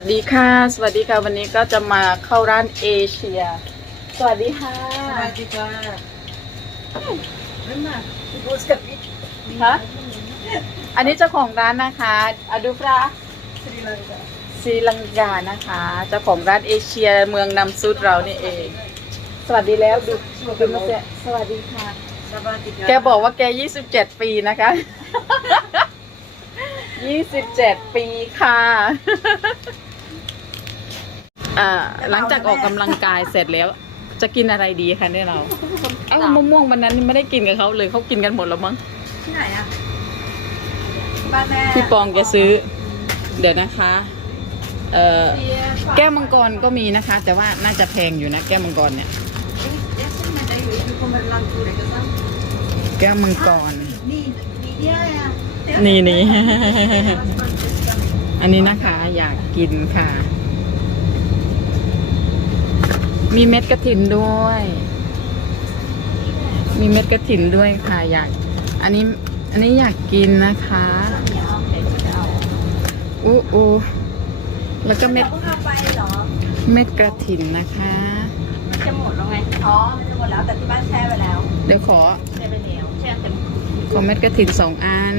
สวัสดีค่ะ สวัสดีค่ะ วันนี้ก็จะมาเข้าร้านเอเชีย สวัสดีค่ะ Magica. Mamma, du går ska vi ฮะอันนี้เจ้าของร้านนะคะอดุฟรา Sri Lanka. ศรีลังกานะคะ เจ้าของร้านเอเชียเมืองนำซุดเรานี่เอง สวัสดีแล้วดูดูมาเสสวัสดีค่ะ Sabatica. แกบอกว่าแก 27 ปีนะคะ 27 ปีค่ะ อ่าหลังจากออกกำลังกายเสร็จแล้ว จะกินอะไรดีคะเนี่ยเราเอ้ามะม่วงวันนั้นไม่ได้กินกับเขาเลยเขากินกันหมดแล้วมั้งที่ไหนอะบ้านแม่พี่ปองแกซื้อ เดี๋ยวนะคะเอ่อแก้วมังกรก็มีนะคะ แต่ว่าน่าจะแพงอยู่นะแก้วมังกรเนี่ย Jag ser med dig ut, du kommer land på det, inte sant? แก้วมังกร Ni, ni, ja, ja. นี่นี่ อันนี้นะคะอยากกินค่ะ มีเม็ดกระถินด้วย มีเม็ดกระถินด้วยค่ะอยากอันนี้อันนี้อยากกินนะคะอู้อูแล้วก็เม็ดเพิ่งเอาไปเหรอเม็ดกระถินนะคะมันจะหมดแล้วไงอ๋อมันจะหมดแล้วแต่ที่บ้านแช่ไว้แล้ว เดี๋ยวขอแช่ไปแล้วแช่เต็มขอเม็ดกระถินสองอัน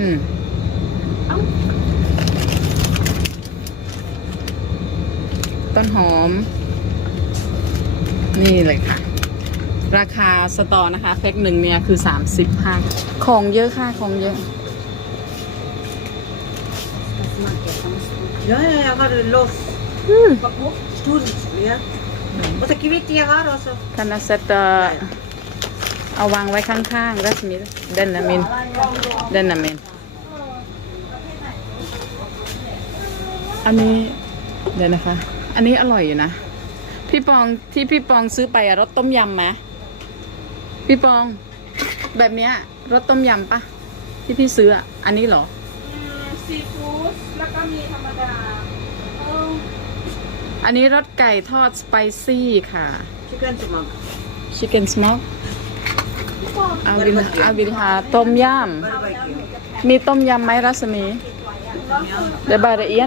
ต้นหอม นี่เลยค่ะ ราคาสตอนะคะแพ็คหนึ่งเนี่ยคือสามสิบห้าของเยอะค่ะของเยอะ Ja, ja, jag har loss. Tunn, ja. Och så kvitt jag har också. คานาเซตเอาวางไว้ข้างๆรัศมีเดนนามินเดนนามินอันนี้เดี๋ยวนะคะ อันนี้อร่อยอยู่นะ พี่ปองที่พี่ปองซื้อไปอะรสต้มยำไหมพี่ปอง แบบเนี้ยรสต้มยำปะที่พี่ซื้ออะอันนี้เหรอซีฟู้ดแล้วก็มีธรรมดาเอออันนี้รสไก่ทอดสไปซี่ค่ะ Chicken smoke. Chicken smoke เอาวินเอาวินหาต้มย Barbecue. ำมีต้มยำไหมรัศมีเดี๋ยวบาร์เอี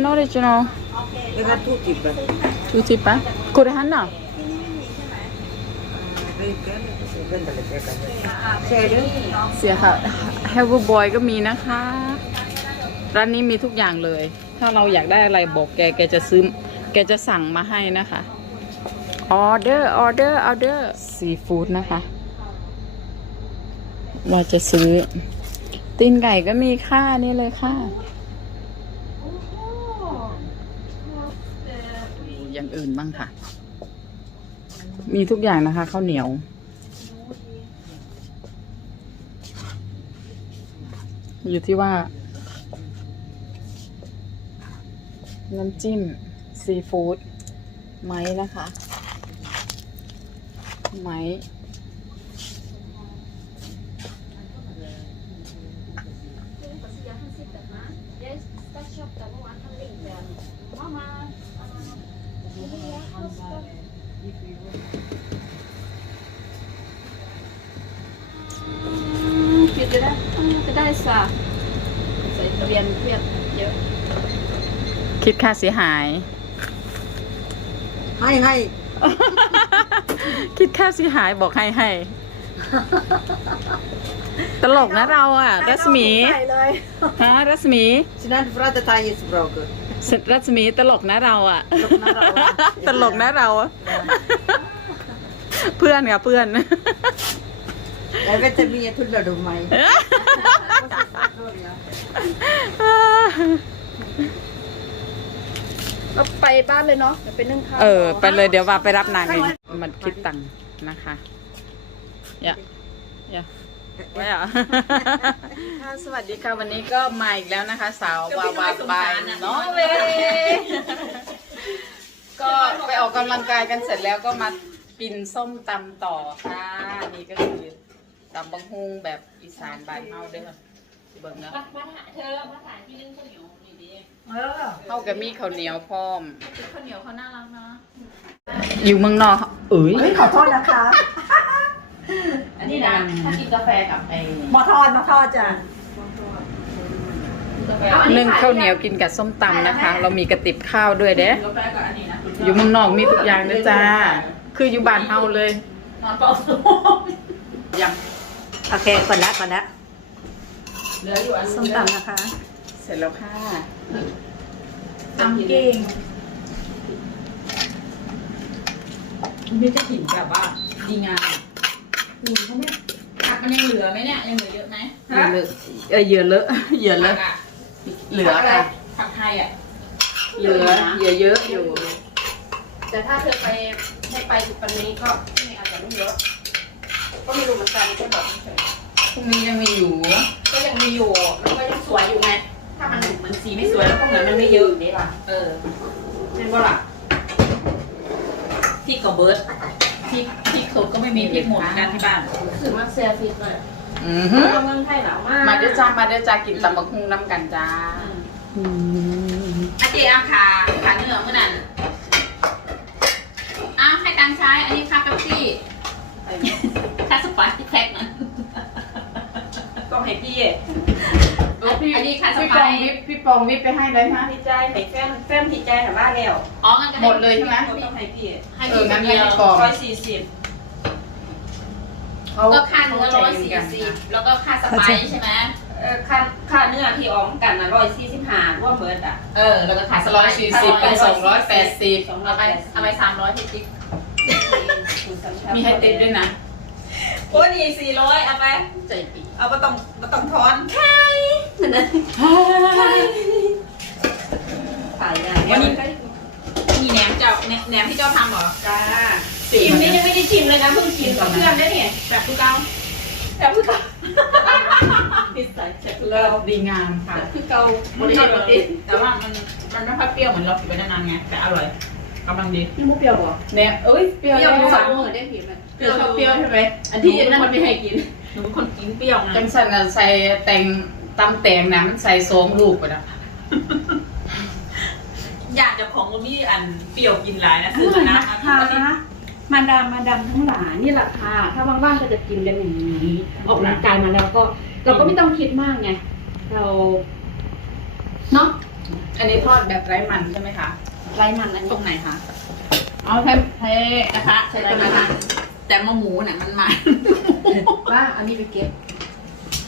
ยนออริจินอล Jag har två typer. ทูจิปะคุรหันน่ะ Vänta lite, jag kan Ser du? เสียค่ะ h a v e b o y ก็มีนะคะ ร้านนี้มีทุกอย่างเลย ถ้าเราอยากได้อะไรบอกแก แกจะซื้อ แกจะสั่งมาให้นะคะ ออเดอร์ ออเดอร์ ออเดอร์ ซีฟู้ดนะคะ ว่าจะซื้อ ตีนไก่ก็มีค่านี่เลยค่ะ อย่างอื่นบ้างค่ะ มีทุกอย่างนะคะข้าวเหนียว อยู่ที่ว่า น้ำจิ้ม ซีฟู้ดไหมนะคะ ไหม คิดจะได้เออจะได้สาใส่ทะเบียนเพียบเยอะคิดค่าเสียหาย Hej, hej. คิดค่าเสียหายบอกให้ให้ ตลกนะเราอะ รัศมี ใส่เลยฮะรัศมี Sinan prata thai språk. รั ศมีตลกนะเราอะตลกนะเราอะ ตลกนะเราอะ เพื่อนค่ะเพื่อน Jag vet inte, jag tullar du mig? ก็ไปบ้านเลยเนาะเดี๋ยวไปนึ่งข้าวเออ ไปเลยเดี๋ยวว่าไปรับนางเองมันคิดตังค์นะคะอย่าอย่า ไม่อะค่ะสวัสดีค่ะวันนี้ก็มาอีกแล้วนะคะ สาววาวาบายน้องเวก็ไปออกกำลังกายกันเสร็จแล้วก็มากินส้มตำต่อค่ะ นี่ก็คือตำบังฮุงแบบอีสานบ้านเฮาเด้อเบิ่งเนาะเธอมาถ่ายที่นึ่งข้าวเหนียวนี่ดีเฮากับมีข้าวเหนียวพร้อม ข้าวเหนียวเขาน่ารักนะอยู่เมืองนอกเอ้ยขอโทษนะคะ อันนี้นะถ้ากินกาแฟกับไอ้มาทอดมาทอดจ้ะนึ่งข้าวเหนียวกินกับส้มตำนะคะ เรามีกระติบข้าวด้วยเด้กาแฟกับอันนี้นะอยู่เมืองนอกมีทุกอย่างนะจ้า คืออยู่บ้านเฮาเลย นอนเป่าสมยังโอเคก่อนละก่อนละเหลืออยู่อันส้มตำนะคะ เสร็จแล้วค่ะตำเก่งนี่จะถิ่นแบบว่าดีงาม คุณเขาไม่ผักมันยังเหลือไหมเนี่ยยังเหลือเยอะไหมเหลือเออเหยื่อเลอะเหยื่อเลผัอะกอะเหลือค่ะผักไทยอะเหลือเหยื่อเยอะอยู่ แต่ถ้าเธอไปให้ไปปันนี้ก็ไม่อาจจะไม่เยอะ ก็ไม่รู้เหมือนกันแค่บอกเฉยพรุ่งนี้ยังมีอยู่ก็ยังมีอยู่มันก็ยังสวยอยู่ไง ถ้ามันเหมือนสีไม่สวยแล้วก็เหมือนมันไม่เยอะอย่างนี้ล่ะเออเช่นว่าล่ะพริกกับเบิร์ด พริกพริกสดก็ไม่มีพริกหมดเหมือนกันที่บ้านคือมันเสียฟิตเลยอือหือเมืองไทยหนาวมากมาเด้อจ้ามาเด้อจ้ากินตำบักหุ่งน้ำกันจ้าอาเจอาขาขาเนื้อเมื่อนั้นอ้าวให้ตังค์ใช้ อันนี้ค่าเป๊ปซี่ค่าสปาร์ตแพ็คนะก็ให้พี่ อันนี้ค่าส พี่ ไป ปองวิปพี่ป องวิปไปให้เลยฮะพี่ใจให้แฟนแฟนพี่ใจถามว่าแล้วอ๋องั้นก็หมดเลยใช่ไหม ต้องให้พี่ให้เอพี่องั้นเดียวให้พี่ก่อนร้อยสี่สิบก็ค่าเนื้อร้อยสี่สิบแล้วก็ค่าสไปซ์ใช่ไหมเออค่าค่าเนื้อที่ออกกันนะร้อยสี่สิบห้าร่วมเบิร์ดอะ เออ แล้วก็ค่าสไปร้อยซ์สี่สิบเป็นสองร้อยแปดสิบสองร้อยไปเอาไปสามร้อยพี่ติ๊กมีให้ติดด้วยนะ โอ้นี่สี่ร้อยเอาไปใจปี เอาไปต้องไปต้องทอน ใช่วันนี้มีแหนมเจ้าแหนมแหนมที่เจ้าทำเหรอจ้าชิมนี่ยังไม่ได้ชิมเลยนะเพิ่งกินกับเพื่อนได้เนี่ยแบบคือเก่าแบบคือเก่านิสัยแบบคือเลิเก่าศดีงามค่ะแบบคือเก่าบริสุทธิ์แต่ว่ามันมันไม่ค่อยเปรี้ยวเหมือนเรากินไปนานๆไงแต่อร่อยกำลังดีนี่มุกเปรี้ยวเหรอแหนมเอ้ยเปรี้ยวเปรี้ยวแล้อยู่วสามมือได้ผิดไหมเปรี้ยวชอบเปรี้ยวใช่ไหมอันที่นั่นมันไม่ให้กินหนูเป็นคนกินเปรี้ยวไงจังสันน่ะใส่แตง ตำแตงนะมันใส่สองลูกไปนะอยากจะของมันมีอันเปรี้ยวกินหลายนะซื้อมานะค่ะมาดามมาดามทั้งหลายนี่แหละค่ะ ถ้าว่างๆก็จะกินกันอย่างนี้ ออกกำลังกายมาแล้วก็ เราก็ไม่ต้องคิดมากไง เราเนาะอันนี้ทอดแบบไร้มันใช่ไหมคะ ไร้มันอันตรนี้งไหนคะ เอาให้ให้นะคะใช้ตรงนั้นนะแต่มะหมูเนี่ยมันมันว่าอันนี้ไปเก็บ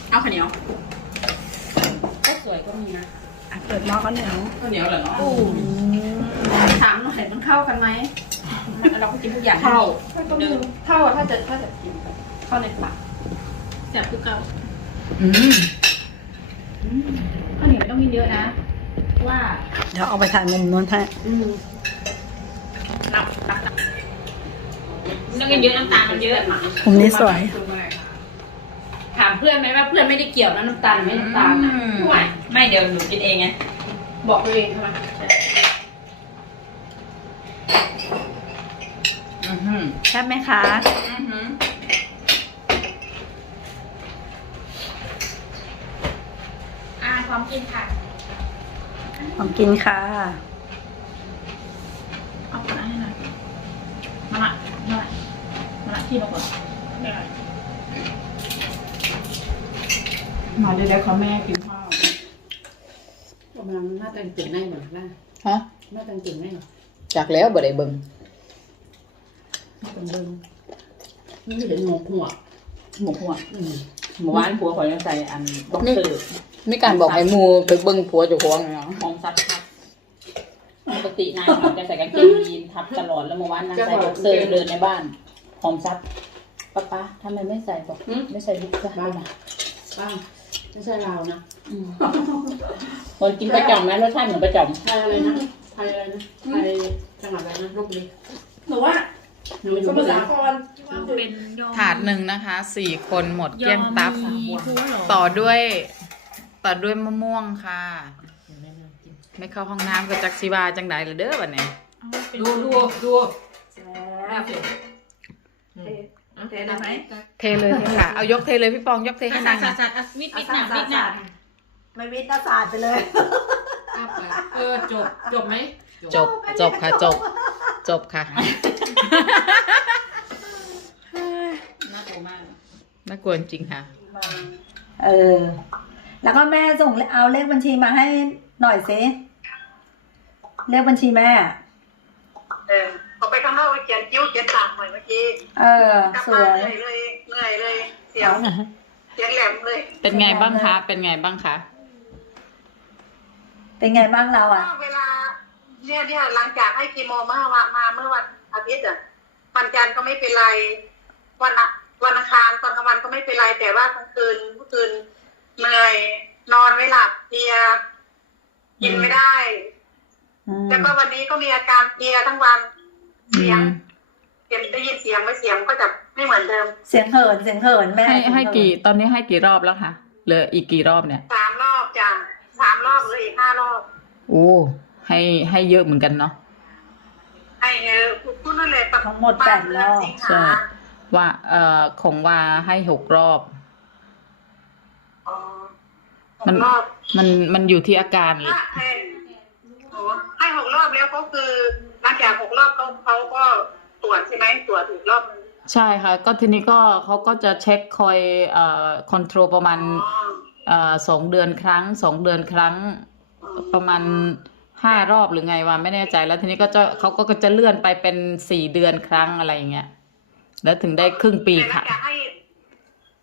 เอาข้าวเหนียวก็ สวยก็มีนะอะเปิดหม้อข้าวเหนียวข้าวเหนียวเหรอเนาะถามหน่อยมันเข้ากันไหมมันเราก็กินทุกอย่างเข้าเดิมเข้าอะถ้าจะถ้าจะกินเข้าในปากแซ่บคือเก่าอืมข้าวเหนียวไม่ต้องกินเยอะนะเพราะว่า เดี๋ยวเอาไปถ่ายมุมนู้นให้นับนับนับไม่ต้องกินเยอะน้ำตาลมันเยอะมุมนี้สวยถามเพื่อนไหมว่าเพื่อนไม่ได้เกี่ยวนะน้ำตาลไม่น้ำตาลนะไม่ไม่เดี๋ยวหนูกินเองไงบอกตัวเองใช่ไหมอือหือแซ่บไหมคะอือหืออ่าพร้อมกินค่ะของกินค่ะเอาคนนั้นให้หน่อยมาละมาละมาละที่นกเหรอไม่ไร มาเดี๋ยวเดี๋ยวเขาแม่กินข้าวประมาณหน้าตังเก่งได้เหมือนกันฮะหน้าตังเก่งได้เหรอจากแล้วบ่ได้เบิ่งเป็นเบิ้งนี่เห็นหมกหัวหมูหัวอืมหมูหวานผัวขอยยังใส่อันบ็อกเซอร์มีการบอกให้หมูไปเบิ่งผัวเจ้าของเนาะหอมซับทับปกตินายเขาจะใส่กางเกงยีนทับตลอดแล้วเมื่อวานนางใส่บ็อกเซอร์เดินในบ้านหอมซับป้าป้าทำไมไม่ใส่บอกไม่ใส่บุ๊กซ์บ้างป้า ไม่ใช่เรานะคนกินประจอมนะรสชาติเหมือนประจอมไทยอะไรนะไทยอะไรนะไทยจังหวัดอะไรนะลบบุรีหนูว่าหนูอยู่สมุทรสาครเป็นยอมถาดหนึ่งนะคะสี่คนหมดเกลี้ยงตับ มีผัวเหรอต่อด้วย ต่อด้วยมะม่วงค่ะ ไม่เข้าห้องน้ำก็จักสิวาจังไดเลยเด้อวันนี้ ดูดูดูแซ่บ เทได้ไหมเทเลยเทค่ะ เอายกเทเลยพี่ปองยกเทให้นางหน่อยสัดๆวิดวิดหนักวิดหนักไม่วิทย์ศาสตร์ไปเลยเออจบจบไหมจบจบค่ะจบ จบค่ะน่ากลัวมากน่ากลัวจริงค่ะ เออ แล้วก็แม่ส่งเอาเลขบัญชีมาให้หน่อยสิเลขบัญชีแม่เออออกไป ข้างนอกไปเขียนคิ้วเขียนปากหน่อยเมื่อกี้เออ กลับสมาวย เหนื่อยเลยเหนื่อยเลยเสียวเสียงแหลมเลยเป็นไงบ้างคะ เป็นไงบ้างคะ เป็นไงบ้างเราก็อะ เวลาเนี่ยเนี่ยหลังจากให้คีโมมาว่ามาเมื่อวันอาทิตย์อะวันจันทร์ก็ไม่เป็นไร วันอะวันอังคารตอนกลางวันก็ไม่เป็นไร แต่ว่ากลางคืนเมื่อคืนเหนื่อยนอนไม่หลับเพลียกินไม่ได้ อืมแล้วก็วันนี้ก็มีอาการเพลียทั้งวันอื เสียงมเสียงได้ยินเสียงไหม่เสียงก็จะไม่เหมือนเดิมเสียงเหินเสียงเหินแม่ให้เสียงให้เนกี่ตอนนี้ให้กี่รอบแล้วคะเหลืออีกกี่รอบเนี่ยสามรอบจ้ะสามรอบหรืออีกห้ารอบโอ้ให้ให้เยอะเหมือนกันเนาะไอ้เออพูดนั่นเลยทั้งหมดแปดรอบสิงใช่หาว่าเอ่อของวาให้หกรอบอ๋อมันหกรอบมันมันอยู่ที่อาการถ้าให้โอ้ให้หกรอบแล้วก็คือ ใช่ค่ะ ก็ทีนี้ก็เขาก็จะเช็คคอยเอ่อคอนโทรลประมาณอ๋อเอ่อสองเดือนครั้งสองเดือนครั้ง ประมาณห้ารอบหรือไงวะไม่แน่ใจแล้วทีนี้ก็จะเขาก็จะเลื่อนไปเป็นสี่เดือนครั้งอะไรอย่างเงี้ยแล้วถึงได้ครึ่งปีแต่หลัค่ะงจากให้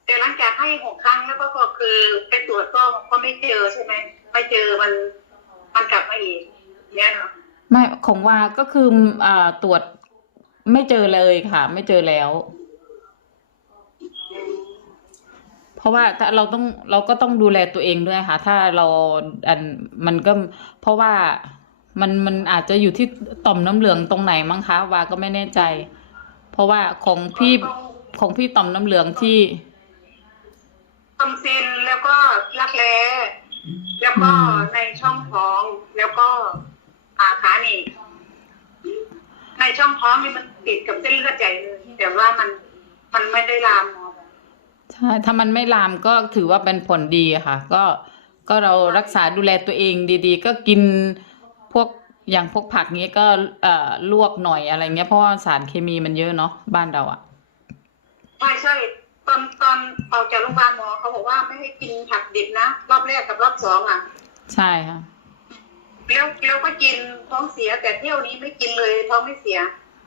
แต่หลังจากให้หกครั้งแล้วก็ก็คือไปตรวจก็ก็ไม่เจอใช่ไหมไม่เจอมันมันกลับมาอีกเนี่ยเนาะ ไม่ของวาก็คืออ่าตรวจ ไม่เจอเลยค่ะ ไม่เจอแล้ว เพราะว่าถ้าเราต้องเราก็ต้องดูแลตัวเองด้วยค่ะ ถ้าเราอันมันก็เพราะว่ามันมันอาจจะอยู่ที่ต่อมน้ำเหลืองตรงไหนมั้งคะวาก็ไม่แน่ใจ เพราะว่าของพี่ของพี่ต่อมน้ำเหลืองที่ทำซินแล้วก็รักแร้แล้วก็ในช่องท้องแล้วก็อาขาหนีบ ในช่องท้องนี่มันติดกับเส้นเลือดใหญ่เลยแต่ว่ามันมันไม่ได้ลามหมอบอกใช่ถ้ามันไม่ลามก็ถือว่าเป็นผลดีอะค่ะ ก็ก็เรารักษาดูแลตัวเองดีๆ ก็กินพวกอย่างพวกผักนี้ก็เอ่อลวกหน่อยอะไรเงี้ยเพราะว่าสารเคมีมันเยอะเนาะบ้านเราอะไม่ใช่ตอนตอนออกจากโรงพยาบาลหมอเขาบอกว่าไม่ให้กินผักดิบนะ รอบแรกกับรอบสองอะ ใช่ค่ะ แล้วแล้วก็กินท้องเสียแต่เที่ยวนี้ไม่กินเลยท้องไม่เสีย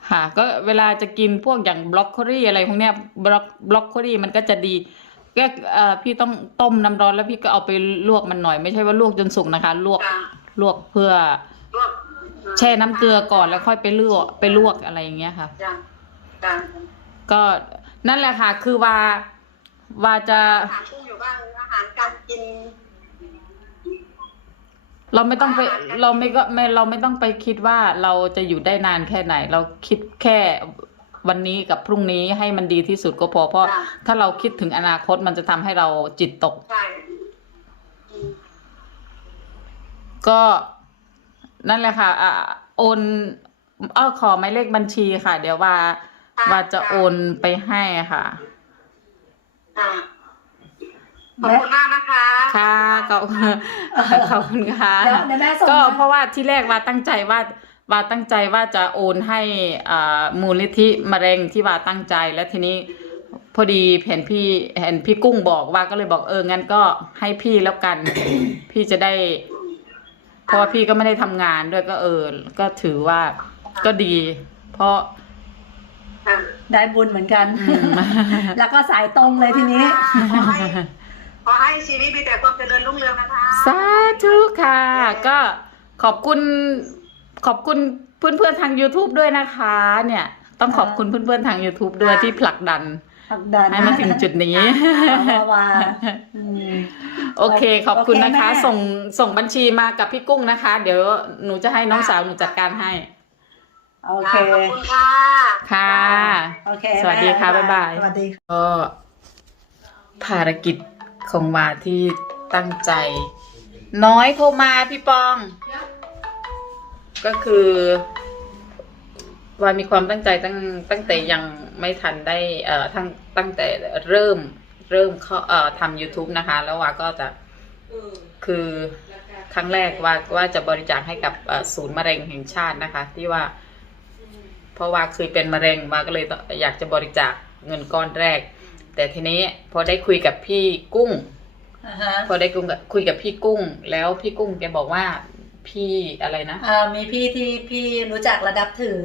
ค่ะ ก็เวลาจะกินพวกอย่างบล็อกโคลี่อะไรพวกเนี้ยบล็อกบล็อกโคลี่มันก็จะดีก็เอ่อพี่ต้องต้มน้ำร้อนแล้วพี่ก็เอาไปลวกมันหน่อยไม่ใช่ว่าลวกจนสุกนะคะ ลวกจ้ะลวกเพื่อลวกแช่น้ำเกลือก่อนแล้วค่อยไปลวกไปลวกอะไรอย่างเงี้ยค่ะ จ้ะจ้ะก็นั่นแหละค่ะ คือว่าว่าจะ อาหารกุ้งอยู่บ้างอาหารการกิน เราไม่ต้องไปเราไม่ก็ไม่เราไม่ต้องไปคิดว่าเราจะอยู่ได้นานแค่ไหน เราคิดแค่วันนี้กับพรุ่งนี้ให้มันดีที่สุดก็พอเพราะจ้ะถ้าเราคิดถึงอนาคตมันจะทำให้เราจิตตก ใช่อืมก็นั่นแหละค่ะอ่าโอนเออขอหมายเลขบัญชีค่ะ เดี๋ยวว่าว่าจะโอนไปให้ค่ะค่ะ ขอบคุณมากนะคะ ค่ะขอบขอบคุณค่ะเดี๋ยวเดี๋ยวแม่ส่งก็มาเพราะว่าที่แรกว่าตั้งใจว่าว่าตั้งใจว่าจะโอนให้อ่ามูลนิธิมะเร็งที่ว่าตั้งใจแล้วทีนี้พอดีเห็นพี่เห็นพี่กุ้งบอกว่าก็เลยบอกเอองั้นก็ให้พี่แล้วกัน พี่จะได้ เพราะว่าพี่ก็ไม่ได้ทำงานด้วยก็เออ ก็ถือว่าก็ดี เพราะค่ะได้บุญเหมือนกัน อืม แล้วก็สายตรงเลยทีนี้ ขอให้ ขอให้ชีวิตมีแต่ความเจริญรุ่งเรืองนะคะสาธุค่ะ ก็ขอบคุณขอบคุณเพื่อนๆทาง YouTube ด้วยนะคะ เนี่ย ต้องขอบคุณเพื่อนๆทาง YouTube ด้วยที่ผลักดันผลักดันให้มาถึงจุดนี้วาวาอืมโอเค ขอบคุณโอเคนะคะแม่ส่งส่งบัญชีมากับพี่กุ้งนะคะ เดี๋ยวหนูจะให้น้องสาวหนูจัดการให้ โอเคขอบคุณค่ะค่ะโอเค สวัสดีค่ะแม่บ๊ายบายสวัสดีก็ภารกิจ ของวาที่ตั้งใจ น้อยโทรมาพี่ปอง ก็คือวามีความตั้งใจตั้งตั้งแต่ยังไม่ทันได้เอ่อทั้งตั้งแต่เริ่มเริ่มเขาเอ่อทำ YouTube นะคะ แล้ววาก็จะคือครั้งแรกว่าว่าจะบริจาคให้กับศูนย์มะเร็งแห่งชาตินะคะ ที่ว่า เพราะว่าเคยเป็นมะเร็งมาก็เลยอยากจะบริจาคเงินก้อนแรก แต่ทีนี้พอได้คุยกับพี่กุ้งอ่าฮะพอได้คุยกับคุยกับพี่กุ้ง แล้วพี่กุ้งแกบอกว่าพี่อะไรนะอ่ามีพี่ที่พี่รู้จักระดับถือ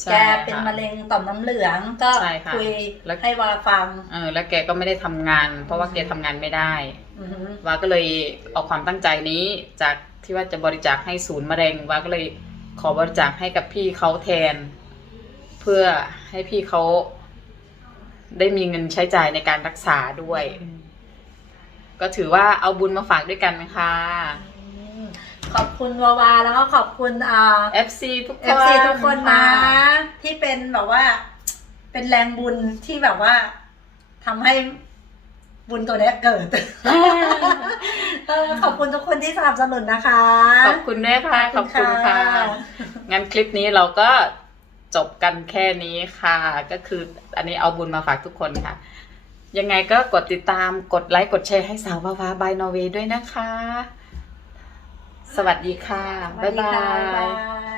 ใช่แกเป็นค่ะมะเร็งต่อมน้ำเหลืองก็ใช่ค่ะคุยแล้วให้วาฟัง เออ แล้วแกก็ไม่ได้ทำงาน เพราะว่าแกทำงานไม่ได้อือฮึวาก็เลยเอาความตั้งใจนี้จากที่ว่าจะบริจาคให้ศูนย์มะเร็งวาก็เลยขอบริจาคให้กับพี่เขาแทน เพื่อให้พี่เขา ได้มีเงินใช้จ่ายในการรักษาด้วย ก็ถือว่าเอาบุญมาฝากด้วยกันนะคะอืมขอบคุณวาวาแล้วก็ขอบคุณอ่า FC ทุกคน เอฟซีทุกคนนะที่เป็นแบบว่า เป็นแรงบุญที่แบบว่าทำให้บุญตัวเนี้ยเกิด เออขอบคุณทุกคนที่สนับสนุนนะคะ ขอบคุณด้วยค่ะ ขอบคุณค่ะ งั้นคลิปนี้เราก็ จบกันแค่นี้ค่ะ ก็คืออันนี้เอาบุญมาฝากทุกคนค่ะ ยังไงก็กดติดตามกดไลค์กดแชร์ให้สาววาวาบายนอร์เวย์ด้วยนะคะ สวัสดีค่ะ บ๊ายบาย